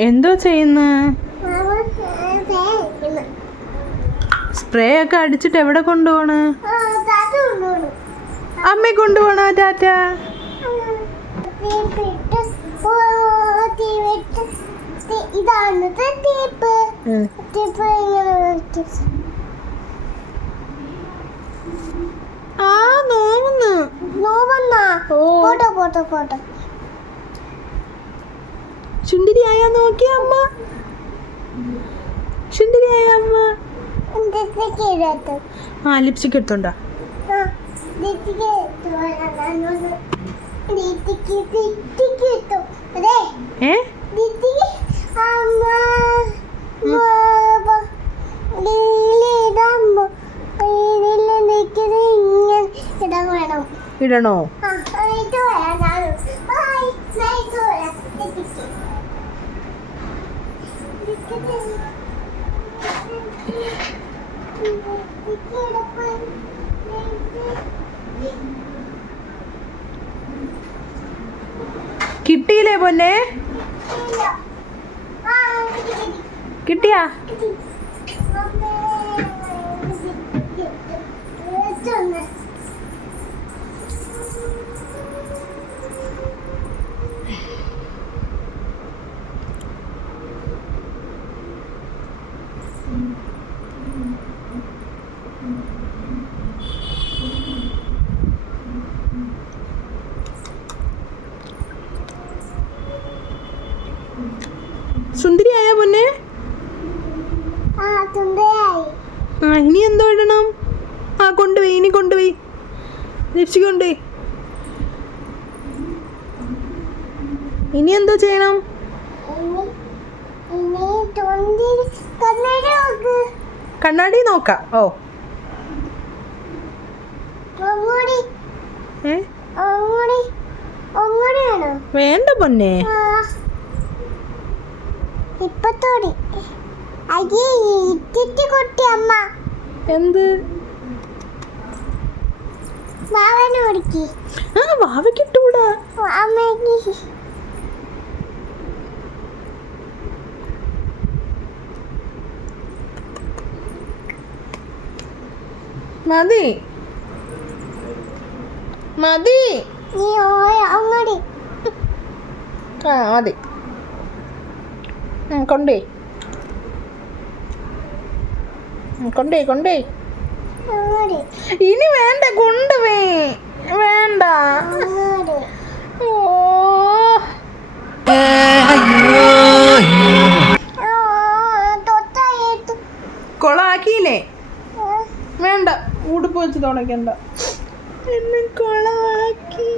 എന്തോ ചെയ്യുന്ന? സ്പ്രേ ഒക്കെ അടിച്ചിട്ട് എവിടെ കൊണ്ടുപോണ്? അമ്മ കൊണ്ടുപോണോ ടാറ്റ? ചുണ്ടിരിയായ നോക്കിയ അമ്മ, ചുണ്ടിരിയായ അമ്മ. ആ ലിപ്സ്റ്റിക് എടുത്തോണ്ടാ? ഇടണോ? കിട്ടിയില്ലേ പൊന്നെ? കിട്ടിയാ? സുന്ദരിയായ പൊന്നെ? ഇനി എന്തോ ഇടണം? ആ കൊണ്ടുപോയി, ഇനി കൊണ്ടുപോയി ലിപ്സ്റ്റിക് കൊണ്ടുപോയി. ഇനി എന്തോ ചെയ്യണം? കണ്ണാടി നോക്കാം. ഓ വേണ്ട പൊന്നെ. എന്ത്? വാവക്കിട്ടൂടാ. മതി മതി. ആ മതി. കൊണ്ടേ കൊണ്ടേ കൊണ്ടേ. ഇനി വേണ്ട, കൊണ്ടുപോയി. വേണ്ട. കൊളാക്കിയില്ലേ? വേണ്ട, ഉടുപ്പ് വെച്ച് തുടക്കണ്ട. എന്നെ കൊളാക്കി.